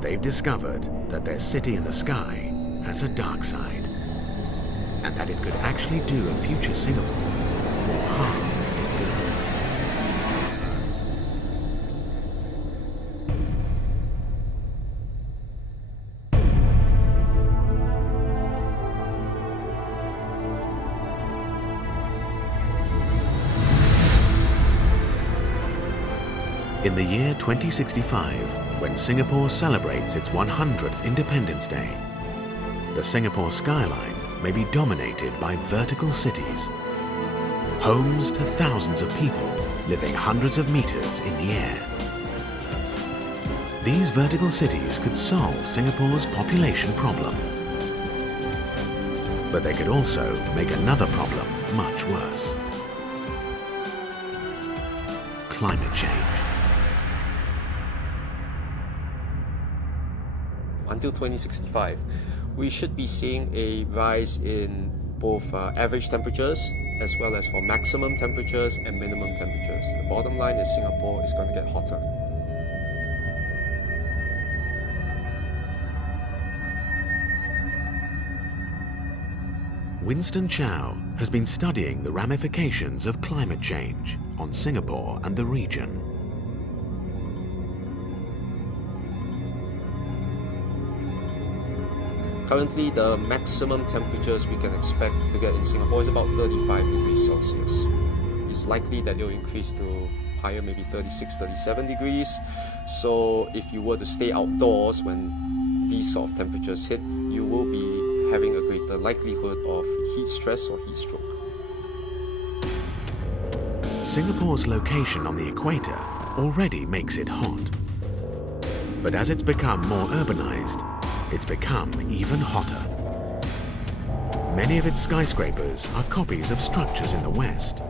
they've discovered that their city in the sky has a dark side, and that it could actually do a future Singapore more harm than good. In the year 2065, when Singapore celebrates its 100th Independence Day, the Singapore skyline may be dominated by vertical cities, homes to thousands of people living hundreds of meters in the air. These vertical cities could solve Singapore's population problem. But they could also make another problem much worse: climate change. Until 2065, we should be seeing a rise in both average temperatures as well as for maximum temperatures and minimum temperatures. The bottom line is Singapore is going to get hotter. Winston Chow has been studying the ramifications of climate change on Singapore and the region. Currently, the maximum temperatures we can expect to get in Singapore is about 35 degrees Celsius. It's likely that it will increase to higher, maybe 36, 37 degrees. So if you were to stay outdoors when these sort of temperatures hit, you will be having a greater likelihood of heat stress or heat stroke. Singapore's location on the equator already makes it hot. But as it's become more urbanized, it's become even hotter. Many of its skyscrapers are copies of structures in the West.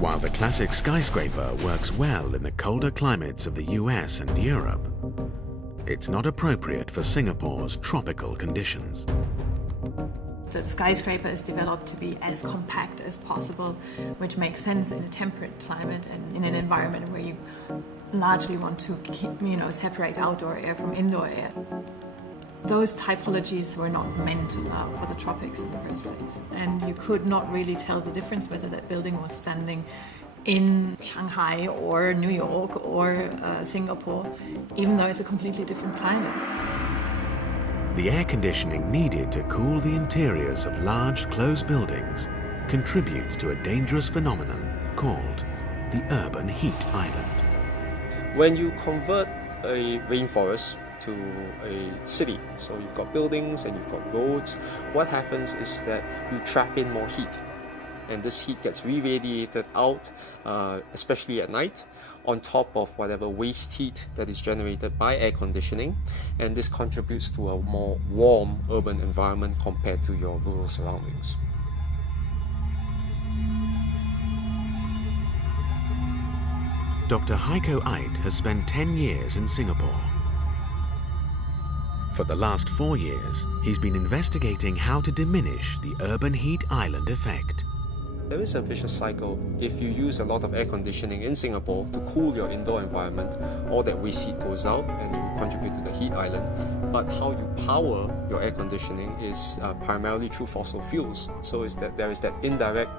While the classic skyscraper works well in the colder climates of the US and Europe, it's not appropriate for Singapore's tropical conditions. The skyscraper is developed to be as compact as possible, which makes sense in a temperate climate and in an environment where you largely want to separate outdoor air from indoor air. Those typologies were not meant for the tropics in the first place. And you could not really tell the difference whether that building was standing in Shanghai or New York or Singapore, even though it's a completely different climate. The air conditioning needed to cool the interiors of large closed buildings contributes to a dangerous phenomenon called the urban heat island. When you convert a rainforest to a city, so you've got buildings and you've got roads, what happens is that you trap in more heat. And this heat gets re-radiated out, especially at night, on top of whatever waste heat that is generated by air conditioning, and this contributes to a more warm urban environment compared to your rural surroundings. Dr. Heiko Eit has spent 10 years in Singapore. For the last 4 years, he's been investigating how to diminish the urban heat island effect. There is a vicious cycle. If you use a lot of air conditioning in Singapore to cool your indoor environment, all that waste heat goes out and you contribute to the heat island. But how you power your air conditioning is primarily through fossil fuels. So there is that indirect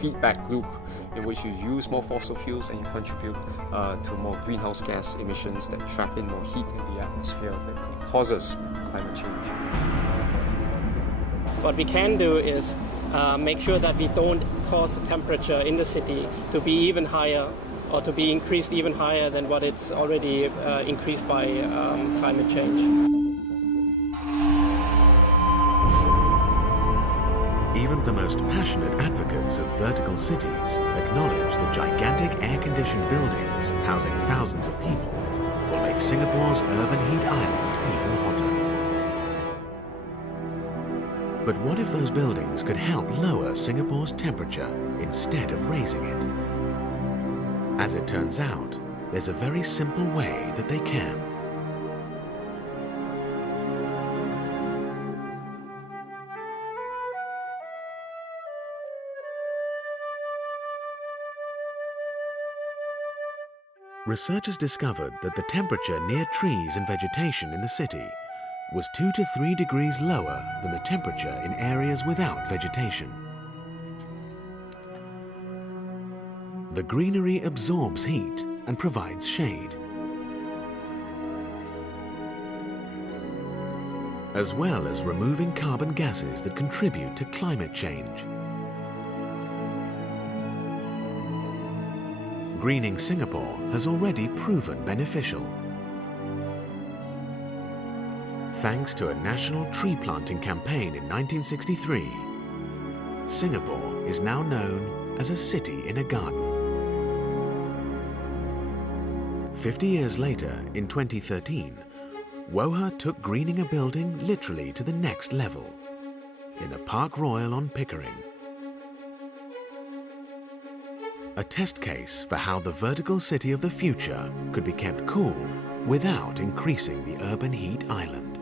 feedback loop in which you use more fossil fuels and you contribute to more greenhouse gas emissions that trap in more heat in the atmosphere that causes climate change. What we can do is make sure that we don't cause the temperature in the city to be even higher or to be increased even higher than what it's already increased by climate change. Even the most passionate advocates of vertical cities acknowledge the gigantic air-conditioned buildings housing thousands of people will make Singapore's urban heat island even hotter. But what if those buildings could help lower Singapore's temperature instead of raising it? As it turns out, there's a very simple way that they can. researchers discovered that the temperature near trees and vegetation in the city was 2 to 3 degrees lower than the temperature in areas without vegetation. The greenery absorbs heat and provides shade, as well as removing carbon gases that contribute to climate change. Greening Singapore has already proven beneficial. Thanks to a national tree planting campaign in 1963, Singapore is now known as a city in a garden. 50 years later, in 2013, WOHA took greening a building literally to the next level, in the Park Royal on Pickering. A test case for how the vertical city of the future could be kept cool without increasing the urban heat island.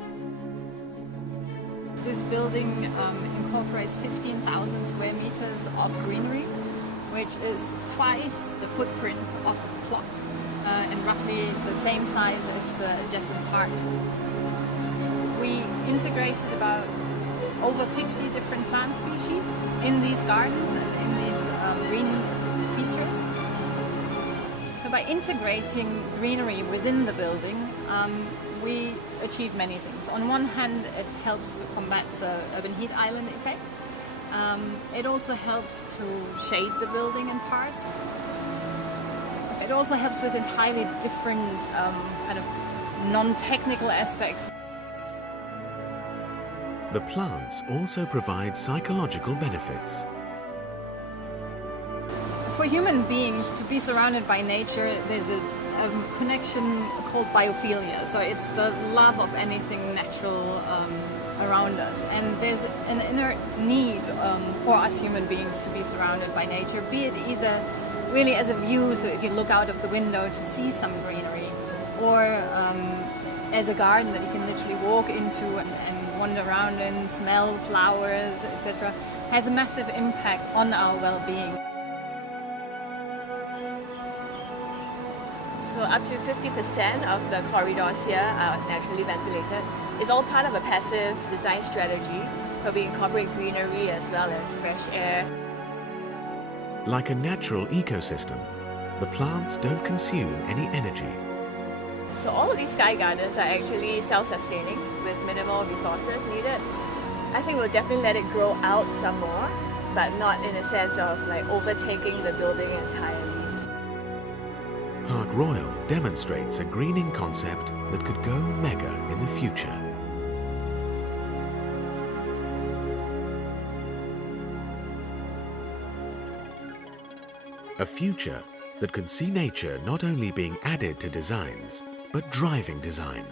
This building incorporates 15,000 square meters of greenery, which is twice the footprint of the plot and roughly the same size as the adjacent park. We integrated about over 50 different plant species in these gardens and in these green features. So by integrating greenery within the building, we achieve many things. On one hand, it helps to combat the urban heat island effect. It also helps to shade the building in parts. It also helps with entirely different kind of non-technical aspects. The plants also provide psychological benefits. For human beings, to be surrounded by nature, there's a connection called biophilia. So it's the love of anything natural around us. And there's an inner need for us human beings to be surrounded by nature, be it either really as a view, so if you look out of the window to see some greenery, or as a garden that you can literally walk into and wander around and smell flowers, etc., has a massive impact on our well-being. So up to 50% of the corridors here are naturally ventilated. It's all part of a passive design strategy where we incorporate greenery as well as fresh air. Like a natural ecosystem, the plants don't consume any energy. So all of these sky gardens are actually self-sustaining with minimal resources needed. I think we'll definitely let it grow out some more, but not in a sense of like overtaking the building entirely. Park Royal demonstrates a greening concept that could go mega in the future. A future that could see nature not only being added to designs, but driving design.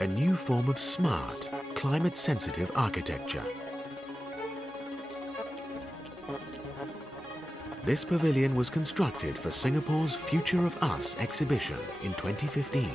A new form of smart, climate-sensitive architecture. This pavilion was constructed for Singapore's Future of Us exhibition in 2015.